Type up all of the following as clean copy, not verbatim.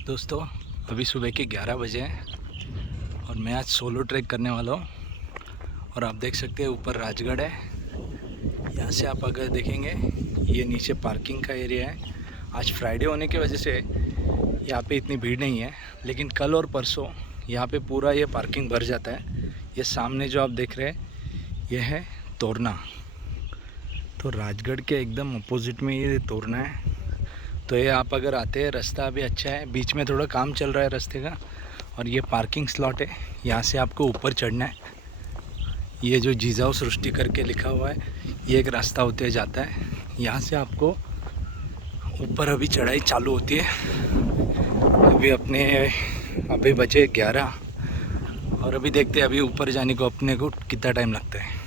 दोस्तों, अभी सुबह के 11 बजे हैं और मैं आज सोलो ट्रैक करने वाला हूँ। और आप देख सकते हैं ऊपर राजगढ़ है। यहाँ से आप अगर देखेंगे ये नीचे पार्किंग का एरिया है। आज फ्राइडे होने की वजह से यहाँ पे इतनी भीड़ नहीं है, लेकिन कल और परसों यहाँ पे पूरा ये पार्किंग भर जाता है। ये सामने जो आप देख रहे हैं ये है तोरना। तो राजगढ़ के एकदम अपोजिट में ये तोरना है। तो ये आप अगर आते हैं, रास्ता अभी अच्छा है, बीच में थोड़ा काम चल रहा है रास्ते का। और ये पार्किंग स्लॉट है, यहाँ से आपको ऊपर चढ़ना है। ये जो जिजाऊ सृष्टि करके लिखा हुआ है ये एक रास्ता होते जाता है। यहाँ से आपको ऊपर अभी चढ़ाई चालू होती है। अभी बचे 11 और अभी देखते हैं अभी ऊपर जाने को अपने को कितना टाइम लगता है।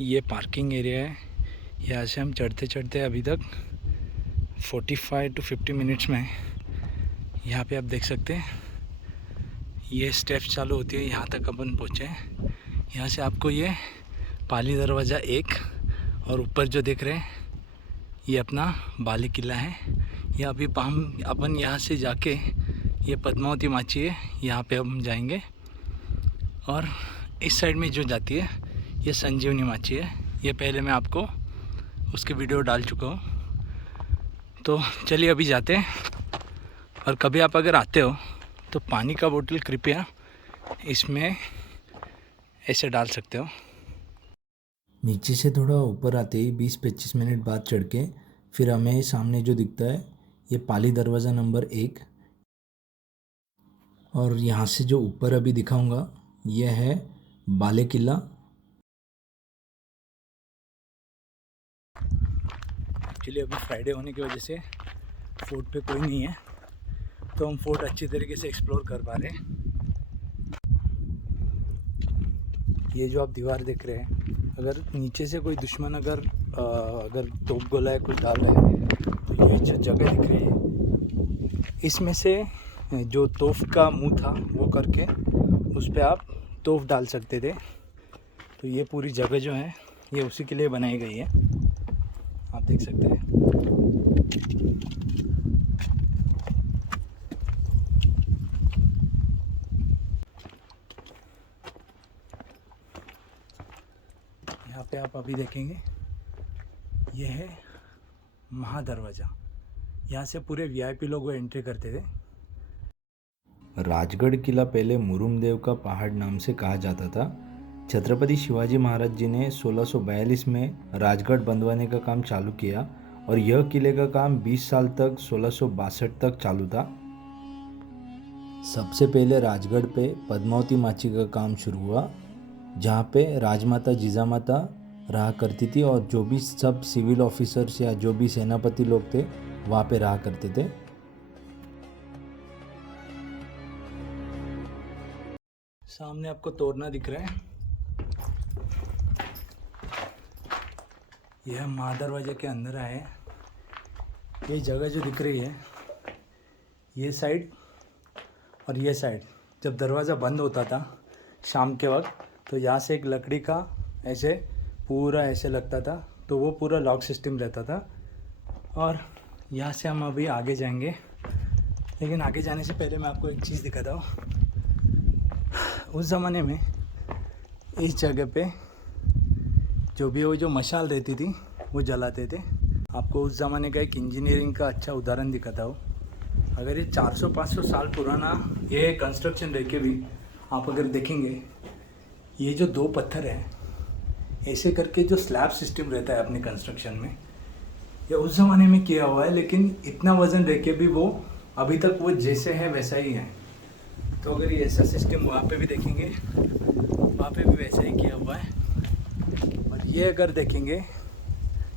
ये पार्किंग एरिया है। यहाँ से हम चढ़ते चढ़ते अभी तक 45 to 50 मिनट्स में यहाँ पे आप देख सकते हैं ये स्टेप्स चालू होती है। यहाँ तक अपन पहुँचे हैं। यहाँ से आपको ये पाली दरवाज़ा 1 और ऊपर जो देख रहे हैं ये अपना बाली किला है। ये अभी अपन यहाँ से जाके ये पद्मावती माची है, यहाँ पे हम जाएंगे। और इस साइड में जो जाती है ये संजीवनी माची है। ये पहले मैं आपको उसकी वीडियो डाल चुका हूँ। तो चलिए अभी जाते हैं। और कभी आप अगर आते हो तो पानी का बोतल कृपया इसमें ऐसे डाल सकते हो। नीचे से थोड़ा ऊपर आते ही 20-25 मिनट बाद चढ़ के फिर हमें सामने जो दिखता है ये पाली दरवाज़ा नंबर 1। और यहाँ से जो ऊपर अभी दिखाऊंगा ये है बाले किला। एक्चुअली अभी फ्राइडे होने की वजह से फोर्ट पे कोई नहीं है, तो हम फोर्ट अच्छी तरीके से एक्सप्लोर कर पा रहे हैं। ये जो आप दीवार देख रहे हैं, अगर नीचे से कोई दुश्मन अगर तोप गोला है कुछ डाल रहा है तो ये जगह दिख रही है। इसमें से जो तोप का मुंह था वो करके उस पर आप तोप डाल सकते थे। तो ये पूरी जगह जो है ये उसी के लिए बनाई गई है, आप देख सकते हैं। यहाँ पे आप अभी देखेंगे ये है महादरवाज़ा। यहाँ से पूरे वीआईपी लोग वो एंट्री करते थे। राजगढ़ किला पहले मुरुमदेव का पहाड़ नाम से कहा जाता था। छत्रपति शिवाजी महाराज जी ने 1642 में राजगढ़ बंधवाने का काम चालू किया और यह किले का काम 20 साल तक 1662 तक चालू था। सबसे पहले राजगढ़ पे पद्मावती माची का काम शुरू हुआ, जहाँ पे राजमाता जिजामाता रहा करती थी और जो भी सब सिविल ऑफिसर्स या जो भी सेनापति लोग थे वहाँ पे रहा करते थे। सामने आपको तोरना दिख रहा है। यह महादरवाजे के अंदर आए। ये जगह जो दिख रही है ये साइड और ये साइड, जब दरवाज़ा बंद होता था शाम के वक्त तो यहाँ से एक लकड़ी का ऐसे पूरा ऐसे लगता था, तो वो पूरा लॉक सिस्टम रहता था। और यहाँ से हम अभी आगे जाएंगे, लेकिन आगे जाने से पहले मैं आपको एक चीज़ दिखाता हूँ। उस ज़माने में इस जगह पे जो भी वो जो मशाल रहती थी वो जलाते थे। आपको उस ज़माने का एक इंजीनियरिंग का अच्छा उदाहरण दिखाता हूँ। अगर ये 400-500 साल पुराना ये कंस्ट्रक्शन रह के भी आप अगर देखेंगे ये जो 2 पत्थर हैं ऐसे करके जो स्लैब सिस्टम रहता है अपने कंस्ट्रक्शन में, ये उस ज़माने में किया हुआ है। लेकिन इतना वज़न रह के भी वो अभी तक वो जैसे है वैसा ही है। तो अगर ये ऐसा सिस्टम वहाँ पे भी देखेंगे वहाँ पे भी वैसा ही किया हुआ है। और ये अगर देखेंगे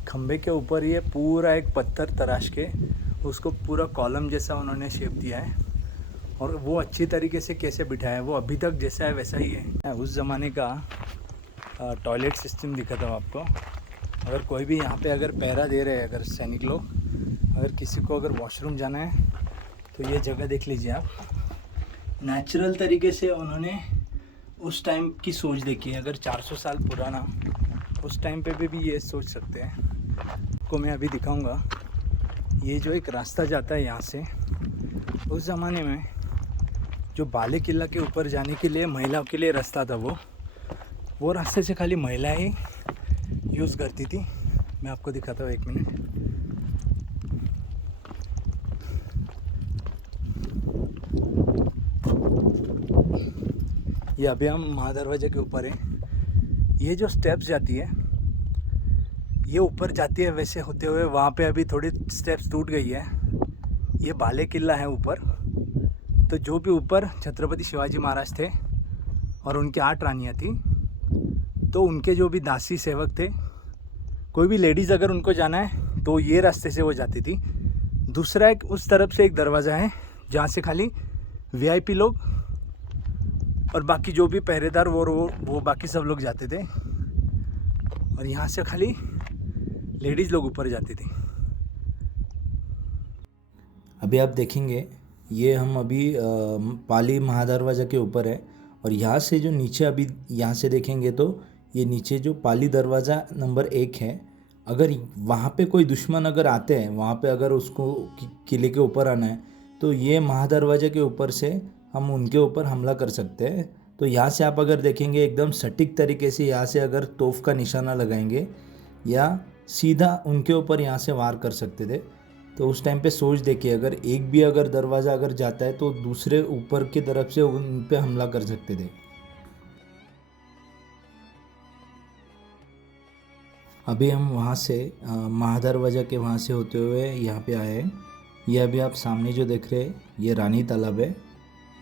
खंबे के ऊपर ये पूरा एक पत्थर तराश के उसको पूरा कॉलम जैसा उन्होंने शेप दिया है। और वो अच्छी तरीके से कैसे बिठाया है, वो अभी तक जैसा है वैसा ही है। उस ज़माने का टॉयलेट सिस्टम दिखा था आपको। अगर कोई भी यहाँ पे अगर पहरा दे रहे हैं, अगर सैनिक लोग, अगर किसी को अगर वॉशरूम जाना है तो ये जगह देख लीजिए आप। नेचुरल तरीके से उन्होंने उस टाइम की सोच देखी है। अगर 400 साल पुराना, उस टाइम पे भी ये सोच सकते हैं। को मैं अभी दिखाऊंगा। ये जो एक रास्ता जाता है यहाँ से, उस ज़माने में जो बाले किला के ऊपर जाने के लिए महिलाओं के लिए रास्ता था, वो रास्ते से खाली महिलाएं ही यूज़ करती थी। मैं आपको दिखाता हूँ, 1 मिनट। ये अभी हम महादरवाजे के ऊपर हैं। ये जो स्टेप्स जाती है, ये ऊपर जाती है, वैसे होते हुए वहाँ पे अभी थोड़ी स्टेप्स टूट गई है। ये बाले किला है ऊपर। तो जो भी ऊपर छत्रपति शिवाजी महाराज थे और उनकी 8 रानियाँ थी, तो उनके जो भी दासी सेवक थे, कोई भी लेडीज़ अगर उनको जाना है तो ये रास्ते से वो जाती थी। दूसरा एक उस तरफ से एक दरवाज़ा है जहाँ से खाली वीआईपी लोग और बाकी जो भी पहरेदार वो बाकी सब लोग जाते थे, और यहाँ से खाली लेडीज़ लोग ऊपर जाती थी। अभी आप देखेंगे, ये हम अभी पाली महादरवाजा के ऊपर है, और यहाँ से जो नीचे अभी यहाँ से देखेंगे तो ये नीचे जो पाली दरवाज़ा नंबर 1 है, अगर वहाँ पे कोई दुश्मन अगर आते हैं, वहाँ पे अगर उसको किले के ऊपर आना है, तो ये महादरवाजे के ऊपर से हम उनके ऊपर हमला कर सकते हैं। तो यहाँ से आप अगर देखेंगे एकदम सटीक तरीके से यहाँ से अगर तोप का निशाना लगाएंगे या सीधा उनके ऊपर यहाँ से वार कर सकते थे। तो उस टाइम पे सोच देखिए, अगर एक भी अगर दरवाज़ा अगर जाता है तो दूसरे ऊपर की तरफ से उन पे हमला कर सकते थे। अभी हम वहाँ से महादरवाजा के वहाँ से होते हुए यहाँ पे आए हैं। ये अभी आप सामने जो देख रहे हैं, ये रानी तालाब है,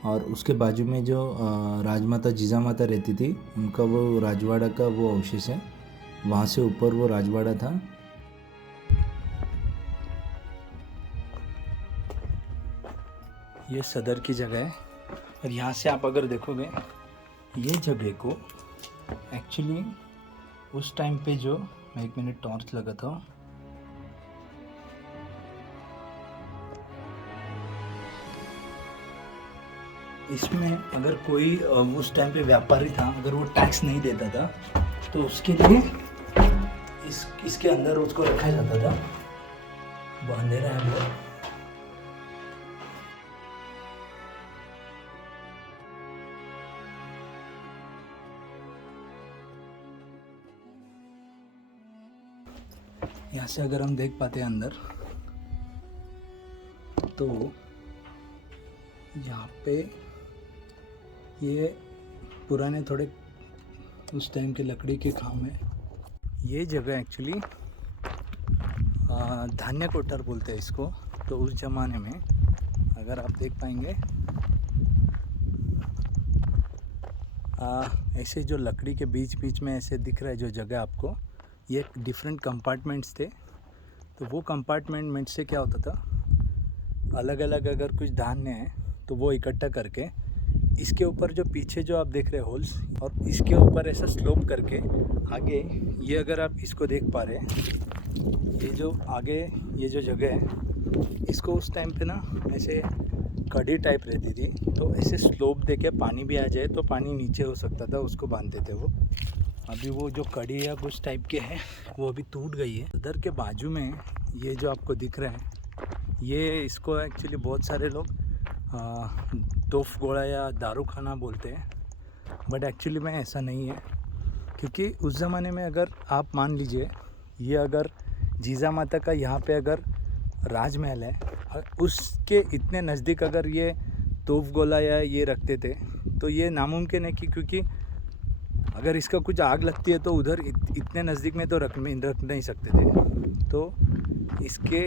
और उसके बाजू में जो राजमाता जीजामाता रहती थी, उनका वो राजवाड़ा का वो अवशेष है। वहाँ से ऊपर वो राजवाड़ा था। ये सदर की जगह है, और यहाँ से आप अगर देखोगे, ये जगह को एक्चुअली उस टाइम पे जो, मैं 1 मिनट टॉर्च लगाता हूँ। इसमें अगर कोई उस टाइम पे व्यापारी था, अगर वो टैक्स नहीं देता था, तो उसके लिए इसके अंदर उसको रखा जाता था। वो अंधेरा है बहुत। यहाँ से अगर हम देख पाते हैं अंदर, तो यहाँ पे ये पुराने थोड़े उस टाइम के लकड़ी के काम है। ये जगह एक्चुअली धान्य कोटर बोलते हैं इसको। तो उस ज़माने में अगर आप देख पाएंगे, ऐसे जो लकड़ी के बीच बीच में ऐसे दिख रहा है जो जगह आपको, ये डिफरेंट कंपार्टमेंट्स थे। तो वो कंपार्टमेंट में से क्या होता था, अलग अलग अगर कुछ धान्य है तो वो इकट्ठा करके इसके ऊपर जो पीछे जो आप देख रहे होल्स, और इसके ऊपर ऐसा स्लोप करके आगे, ये अगर आप इसको देख पा रहे हैं, ये जो आगे ये जो जगह है, इसको उस टाइम पे ना ऐसे कड़ी टाइप रहती थी, तो ऐसे स्लोप देके पानी भी आ जाए तो पानी नीचे हो सकता था, उसको बांधते थे वो। अभी वो जो कड़ी या कुछ टाइप के हैं वो अभी टूट गई है। उधर के बाजू में ये जो आपको दिख रहा है, ये इसको एक्चुअली बहुत सारे लोग तोफ गोड़ा या दारू खाना बोलते हैं, बट एक्चुअली में ऐसा नहीं है। क्योंकि उस ज़माने में अगर आप मान लीजिए, ये अगर जीजा माता का यहाँ पे अगर राजमहल है, उसके इतने नज़दीक अगर ये तोफ गोला या ये रखते थे, तो ये नामुमकिन है कि, क्योंकि अगर इसका कुछ आग लगती है तो उधर इतने नज़दीक में तो रख नहीं सकते थे। तो इसके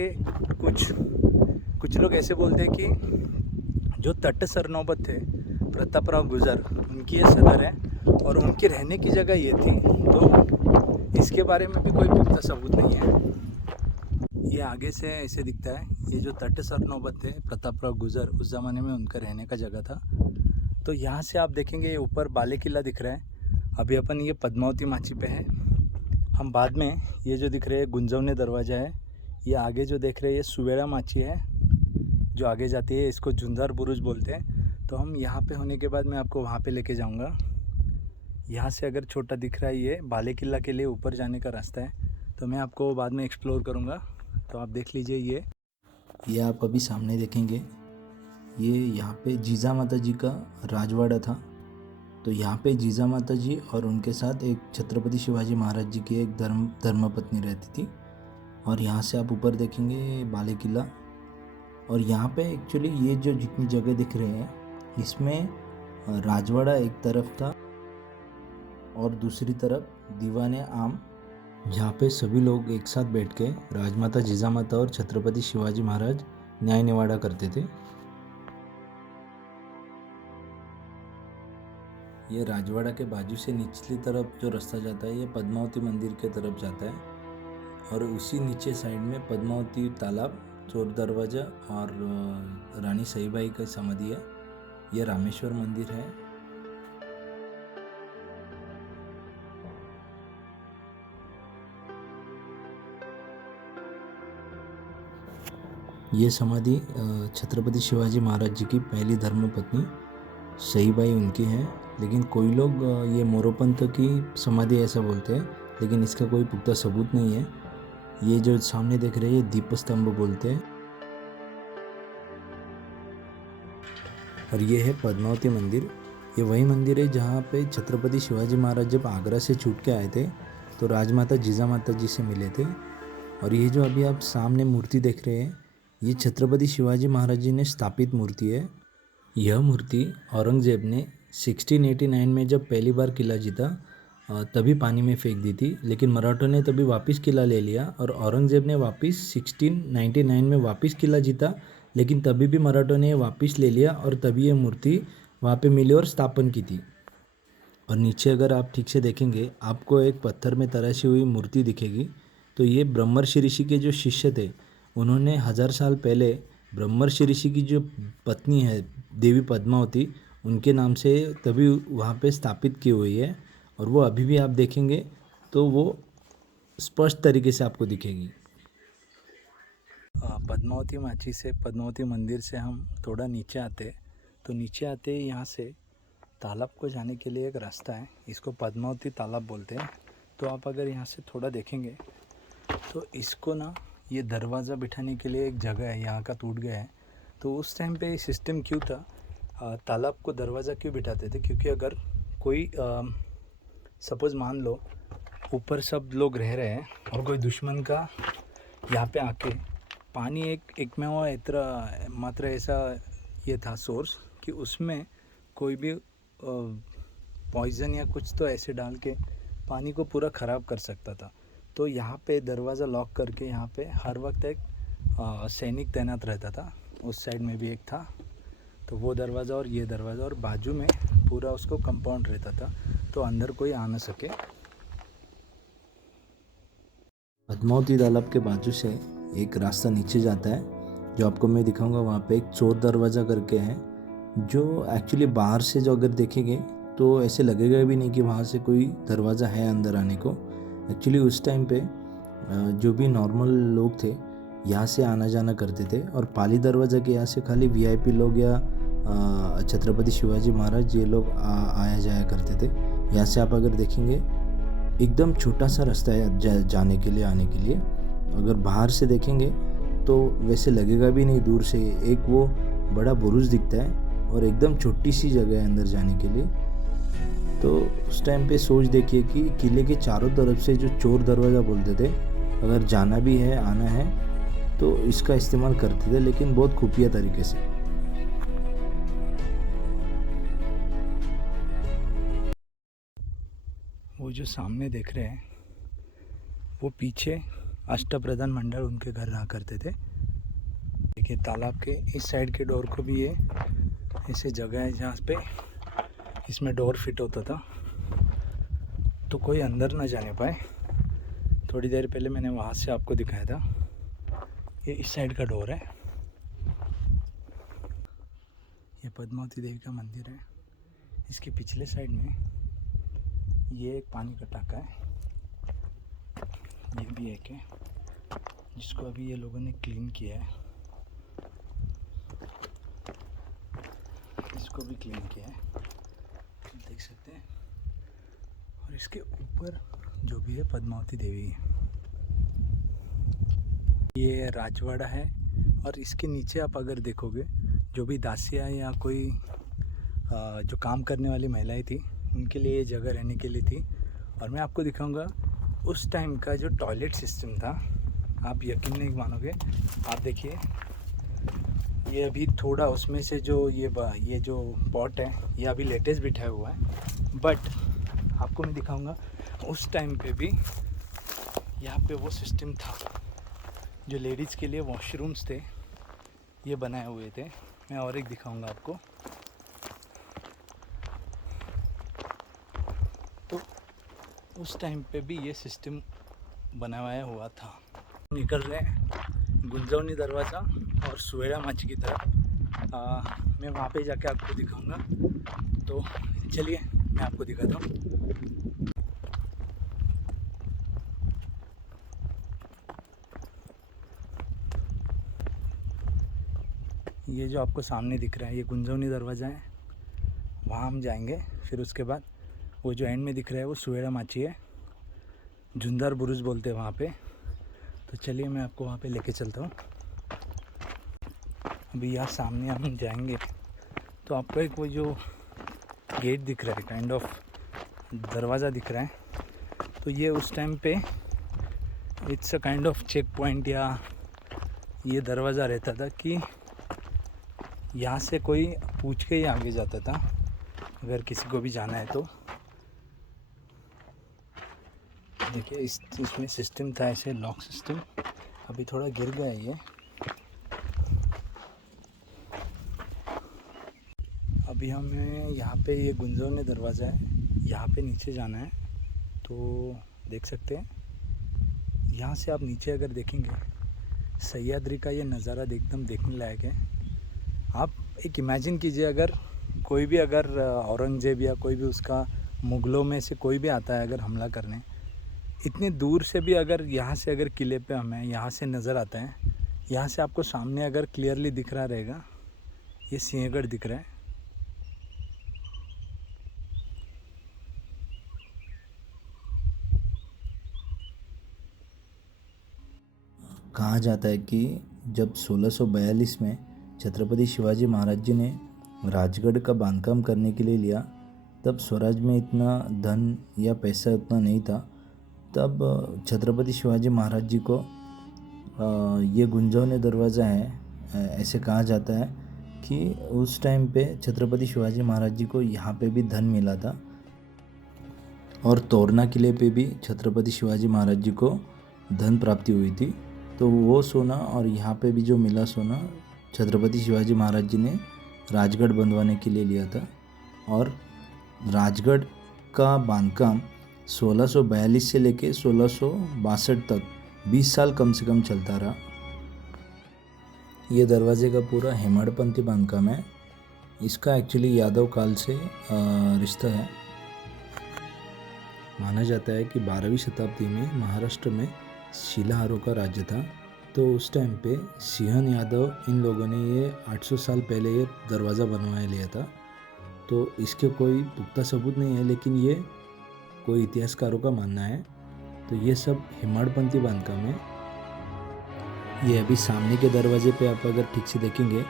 कुछ लोग ऐसे बोलते हैं कि जो तट सरनौबत थे प्रतापराव गुजर, उनकी ये सदर है और उनकी रहने की जगह ये थी। तो इसके बारे में भी कोई पुख्ता सबूत नहीं है। ये आगे से ऐसे दिखता है, ये जो तट सरनौबत थे प्रतापराव गुजर, उस ज़माने में उनका रहने का जगह था। तो यहाँ से आप देखेंगे ये ऊपर बाले किला दिख रहा है। अभी अपन ये पद्मावती माची पे है। हम बाद में ये जो दिख रहे हैं गुंजवने दरवाज़ा है, ये आगे जो देख रहे हैं ये सुवेड़ा माची है जो आगे जाती है, इसको झुंझार बुरुज बोलते हैं। तो हम यहाँ पे होने के बाद मैं आपको वहाँ पे लेके जाऊँगा। यहाँ से अगर छोटा दिख रहा है ये बाले किला के लिए ऊपर जाने का रास्ता है, तो मैं आपको बाद में एक्सप्लोर करूँगा। तो आप देख लीजिए ये आप अभी सामने देखेंगे, ये यहाँ पे जीजा माता जी का राजवाड़ा था। तो यहाँ पे जीजा माता जी और उनके साथ एक छत्रपति शिवाजी महाराज जी की एक धर्मपत्नी रहती थी। और यहाँ से आप ऊपर देखेंगे बाले किला। और यहाँ पे एक्चुअली ये जो जितनी जगह दिख रहे हैं, इसमें राजवाड़ा एक तरफ था और दूसरी तरफ दीवाने आम, जहाँ पे सभी लोग एक साथ बैठ के राजमाता जिजामाता और छत्रपति शिवाजी महाराज न्याय निवाड़ा करते थे। ये राजवाड़ा के बाजू से निचली तरफ जो रास्ता जाता है, ये पद्मावती मंदिर के तरफ जाता है। और उसी नीचे साइड में पद्मावती तालाब, चोर दरवाज़ा और रानी सईबाई का समाधि है। ये रामेश्वर मंदिर है। ये समाधि छत्रपति शिवाजी महाराज जी की पहली धर्मपत्नी सईबाई उनकी है। लेकिन कोई लोग ये मोरोपंत की समाधि ऐसा बोलते हैं, लेकिन इसका कोई पुख्ता सबूत नहीं है। ये जो सामने देख रहे हैं, ये दीपस्तंभ बोलते हैं। और ये है पद्मावती मंदिर। ये वही मंदिर है जहाँ पे छत्रपति शिवाजी महाराज जब आगरा से छूट के आए थे, तो राजमाता जिजामाता जी से मिले थे। और ये जो अभी आप सामने मूर्ति देख रहे हैं, ये छत्रपति शिवाजी महाराज जी ने स्थापित मूर्ति है। यह मूर्ति औरंगज़ेब ने 1689 में जब पहली बार किला जीता तभी पानी में फेंक दी थी, लेकिन मराठों ने तभी वापस किला ले लिया। और औरंगज़ेब ने वापस 1699 में वापस किला जीता, लेकिन तभी भी मराठों ने वापस ले लिया और तभी ये मूर्ति वहाँ पे मिली और स्थापन की थी। और नीचे अगर आप ठीक से देखेंगे, आपको एक पत्थर में तराशी हुई मूर्ति दिखेगी। तो ये ब्रह्मर्षि ऋषि के जो शिष्य थे, उन्होंने 1000 साल पहले ब्रह्मर्षि ऋषि की जो पत्नी है देवी पद्मावती, उनके नाम से तभी वहाँ पे स्थापित की हुई है। और वो अभी भी आप देखेंगे तो वो स्पष्ट तरीके से आपको दिखेगी। पद्मावती माची से, पद्मावती मंदिर से हम थोड़ा नीचे आते, तो नीचे आते यहाँ से तालाब को जाने के लिए एक रास्ता है, इसको पद्मावती तालाब बोलते हैं। तो आप अगर यहाँ से थोड़ा देखेंगे तो इसको ना, ये दरवाज़ा बिठाने के लिए एक जगह है, यहाँ का टूट गया है। तो उस टाइम पे सिस्टम क्यों था, तालाब को दरवाज़ा क्यों बिठाते थे, क्योंकि अगर कोई सपोज़ मान लो ऊपर सब लोग रह रहे हैं और कोई दुश्मन का यहाँ पे आके पानी एक में वो इतना मात्र ऐसा ये था सोर्स कि उसमें कोई भी पॉइज़न या कुछ तो ऐसे डाल के पानी को पूरा ख़राब कर सकता था। तो यहाँ पे दरवाज़ा लॉक करके यहाँ पे हर वक्त एक सैनिक तैनात रहता था। उस साइड में भी एक था, तो वो दरवाज़ा और ये दरवाज़ा, और बाजू में पूरा उसको कंपाउंड रहता था, तो अंदर कोई आ ना सके। पद्मावती तालाब के बाजू से एक रास्ता नीचे जाता है, जो आपको मैं दिखाऊंगा। वहाँ पे एक चोर दरवाज़ा करके है, जो एक्चुअली बाहर से जो अगर देखेंगे तो ऐसे लगेगा भी नहीं कि वहाँ से कोई दरवाज़ा है अंदर आने को। एक्चुअली उस टाइम पे जो भी नॉर्मल लोग थे यहाँ से आना जाना करते थे। और पाली दरवाज़ा के यहाँ से खाली वीआईपी लोग या छत्रपति शिवाजी महाराज ये लोग आया जाया करते थे। यहाँ से आप अगर देखेंगे एकदम छोटा सा रास्ता है जाने के लिए, आने के लिए। अगर बाहर से देखेंगे तो वैसे लगेगा भी नहीं, दूर से एक वो बड़ा बुरुज दिखता है और एकदम छोटी सी जगह है अंदर जाने के लिए। तो उस टाइम पे सोच देखिए कि किले के चारों तरफ से जो चोर दरवाज़ा बोलते थे, अगर जाना भी है, आना है, तो इसका इस्तेमाल करते थे, लेकिन बहुत खुफिया तरीके से। वो जो सामने देख रहे हैं, वो पीछे अष्टप्रधान मंडल उनके घर रहा करते थे। देखिए तालाब के इस साइड के डोर को भी ये ऐसे जगह है जहाँ पे इसमें डोर फिट होता था, तो कोई अंदर ना जाने पाए। थोड़ी देर पहले मैंने वहाँ से आपको दिखाया था, ये इस साइड का डोर है। ये पद्मावती देवी का मंदिर है। इसके पिछले साइड में ये एक पानी का टाका है, ये भी एक है जिसको अभी ये लोगों ने क्लीन किया है। इसको भी क्लीन किया है, देख सकते हैं। और इसके ऊपर जो भी है पद्मावती देवी है। ये राजवाड़ा है और इसके नीचे आप अगर देखोगे जो भी दासियाँ या कोई जो काम करने वाली महिलाएं थी उनके लिए ये जगह रहने के लिए थी। और मैं आपको दिखाऊंगा उस टाइम का जो टॉयलेट सिस्टम था, आप यकीन नहीं मानोगे। आप देखिए ये अभी थोड़ा उसमें से जो ये जो पॉट है ये अभी लेटेस्ट बिठाया हुआ है, बट आपको मैं दिखाऊंगा उस टाइम पे भी यहाँ पे वो सिस्टम था। जो लेडीज़ के लिए वॉशरूम्स थे ये बनाए हुए थे। मैं और एक दिखाऊंगा आपको। तो उस टाइम पे भी ये सिस्टम बनाया हुआ था। निकल रहे हैं गुंजौनी दरवाज़ा और सुवेड़ा माची की तरफ। मैं वहाँ पे जाके आपको दिखाऊंगा, तो चलिए मैं आपको दिखाता हूँ। ये जो आपको सामने दिख रहा है ये गुंजौनी दरवाज़ा है, वहाँ हम जाएंगे। फिर उसके बाद वो जो एंड में दिख रहा है वो सुवेड़ा माची है, झुंझार बुरुज बोलते हैं वहाँ पे। तो चलिए मैं आपको वहाँ पे लेके चलता हूँ। अभी यहाँ सामने हम जाएंगे तो आपको एक वो जो गेट दिख रहा है, काइंड ऑफ दरवाज़ा दिख रहा है। तो ये उस टाइम पे it's a kind of check point या ये दरवाज़ा रहता था कि यहाँ से कोई पूछ के ही आगे जाता था अगर किसी को भी जाना है तो। देखिए इसमें सिस्टम था ऐसे लॉक सिस्टम। अभी थोड़ा गिर गया है ये। अभी हमें यहाँ पे ये गुंजौनी दरवाज़ा है, यहाँ पे नीचे जाना है। तो देख सकते हैं यहाँ से आप नीचे अगर देखेंगे सह्याद्री का ये नज़ारा एकदम देखने लायक है। आप एक इमेजिन कीजिए अगर कोई भी अगर औरंगज़ेब या कोई भी उसका मुग़लों में से कोई भी आता है अगर हमला करने, इतनी दूर से भी अगर यहाँ से अगर किले पे हमें यहाँ से नज़र आता है, यहाँ से आपको सामने अगर क्लियरली दिख रहा रहेगा ये सिंहगढ़ दिख रहा है। कहा जाता है कि जब 1642 में छत्रपति शिवाजी महाराज जी ने राजगढ़ का बांधकाम करने के लिए लिया, तब स्वराज में इतना धन या पैसा उतना नहीं था। तब छत्रपति शिवाजी महाराज जी को ये गुंजौनी दरवाज़ा है ऐसे कहा जाता है कि उस टाइम पे छत्रपति शिवाजी महाराज जी को यहाँ पे भी धन मिला था। और तोरना किले पे भी छत्रपति शिवाजी महाराज जी को धन प्राप्ति हुई थी। तो वो सोना और यहाँ पे भी जो मिला सोना छत्रपति शिवाजी महाराज जी ने राजगढ़ बंधवाने के लिए लिया था। और राजगढ़ का बांधकाम 1642 से लेके 1662 तक 20 साल कम से कम चलता रहा। ये दरवाजे का पूरा हेमाडपंथी बांधकाम है। इसका एक्चुअली यादव काल से रिश्ता है। माना जाता है कि 12वीं शताब्दी में महाराष्ट्र में शिलाहारों का राज्य था। तो उस टाइम पे सिंहन यादव इन लोगों ने ये 800 साल पहले ये दरवाज़ा बनवाया लिया था। तो इसके कोई पुख्ता सबूत नहीं है, लेकिन ये कोई इतिहासकारों का मानना है। तो ये सब हेमाडपंथी बांधकाम है। ये अभी सामने के दरवाजे पे आप अगर ठीक से देखेंगे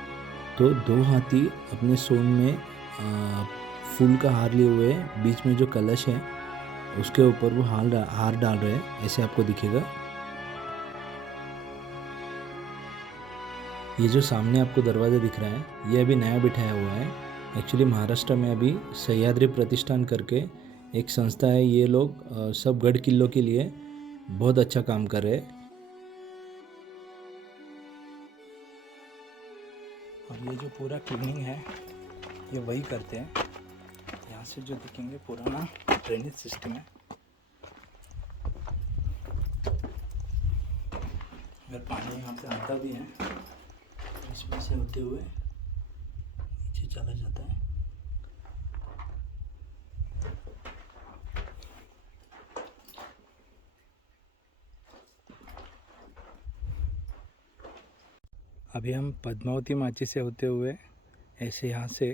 तो 2 हाथी अपने सोन में फूल का हार लिए हुए, बीच में जो कलश है उसके ऊपर वो हार डाल रहे हैं, ऐसे आपको दिखेगा। ये जो सामने आपको दरवाज़ा दिख रहा है ये अभी नया बिठाया हुआ है। एक्चुअली महाराष्ट्र में अभी सह्याद्री प्रतिष्ठान करके एक संस्था है। ये लोग सब गढ़ किलों के लिए बहुत अच्छा काम कर रहे हैं। और ये जो पूरा क्लीनिंग है ये वही करते हैं। यहाँ से जो दिखेंगे पुराना ड्रेनेज सिस्टम है। अगर पानी यहाँ से आता भी है तो इसमें से होते हुए नीचे चला जाता है। अभी हम पद्मावती माची से होते हुए ऐसे यहाँ से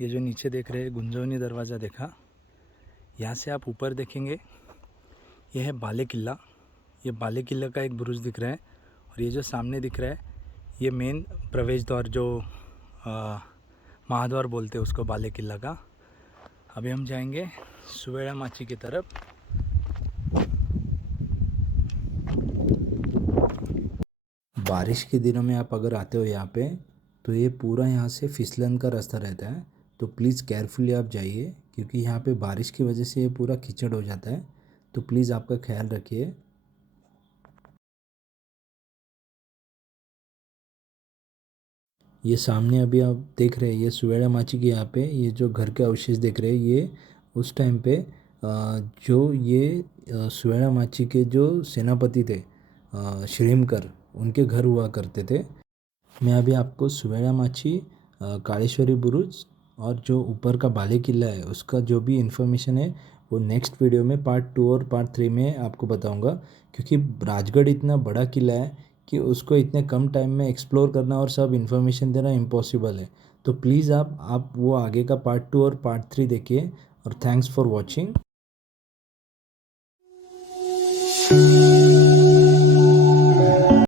ये जो नीचे देख रहे हैं गुंजवनी दरवाज़ा देखा, यहाँ से आप ऊपर देखेंगे ये है बाले किला। ये बाले किला का एक बुरुज दिख रहा है और ये जो सामने दिख रहा है ये मेन प्रवेश द्वार जो महाद्वार बोलते हैं उसको बाले किला का। अभी हम जाएंगे सुवेड़ा माची की तरफ। बारिश के दिनों में आप अगर आते हो यहाँ पे तो ये पूरा यहाँ से फिसलन का रास्ता रहता है, तो प्लीज़ केयरफुली आप जाइए क्योंकि यहाँ पे बारिश की वजह से ये पूरा कीचड़ हो जाता है, तो प्लीज़ आपका ख्याल रखिए। ये सामने अभी आप देख रहे हैं ये सुवेड़ा माची के यहाँ पे ये जो घर के अवशेष देख रहे हैं ये उस टाइम पे जो ये सुवेड़ा माची के जो सेनापति थे श्रीमकर उनके घर हुआ करते थे। मैं अभी आपको सुवेड़ा माची कालेश्वरी बुरुज और जो ऊपर का बाले किला है उसका जो भी इन्फॉर्मेशन है वो नेक्स्ट वीडियो में पार्ट 2 और पार्ट 3 में आपको बताऊंगा, क्योंकि राजगढ़ इतना बड़ा किला है कि उसको इतने कम टाइम में एक्सप्लोर करना और सब इन्फॉर्मेशन देना इम्पॉसिबल है। तो प्लीज़ आप वो आगे का पार्ट 2 और पार्ट 3 देखिए और थैंक्स फॉर वॉचिंग।